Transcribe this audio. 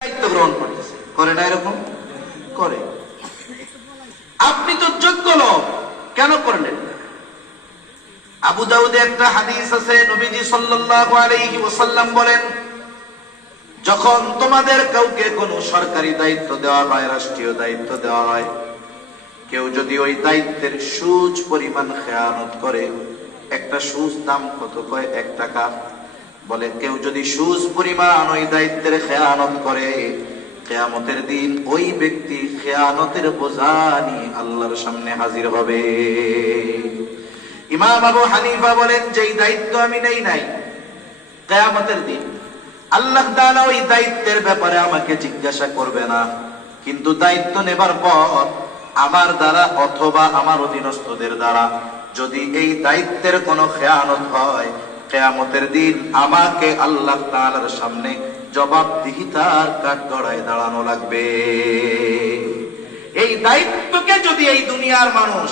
দায়িত্ব গ্রহণ করতেছে, করে না? এরকম করে। আপনি তো যোগ্য লোক, কেন করলেন? আবু দাউদে একটা হাদিস আছে, নবীজি সাল্লাল্লাহু আলাইহি ওয়াসাল্লাম বলেন, যখন তোমাদের কাউকে কোনো সরকারি দায়িত্ব দেওয়া হয়, রাষ্ট্রীয় দায়িত্ব দেওয়া হয়, কেউ যদি ওই দায়িত্বের সুদ পরিমাণ খেয়ানত করে, একটা সুদ দাম কত? কয় 1 টাকা। বলে কেউ যদি সুদ পরিমাণ ওই দায়িত্বের খেয়ানত করে, কিয়ামতের দিন ওই ব্যক্তি খেয়ানতের বোঝা নিয়ে আল্লাহর সামনে হাজির হবে। ইমাম আবু হানিফা বলেন, যেই দায়িত্ব আমি নেই নাই, কিয়ামতের দিন আল্লাহ তাআলা ওই দায়িত্বের ব্যাপারে আমাকে জিজ্ঞাসা করবে না, কিন্তু দায়িত্ব নেবার পর আমার দ্বারা অথবা আমার অধীনস্থদের দ্বারা যদি এই দায়িত্বের কোনো খেয়ানত হয়, কিয়ামতের দিন আমাকে আল্লাহ তাআলার সামনে জবাবদিহিতার কাঠগড়ায় দাঁড়ানো লাগবে। এই দায়িত্বকে যদি এই দুনিয়ার মানুষ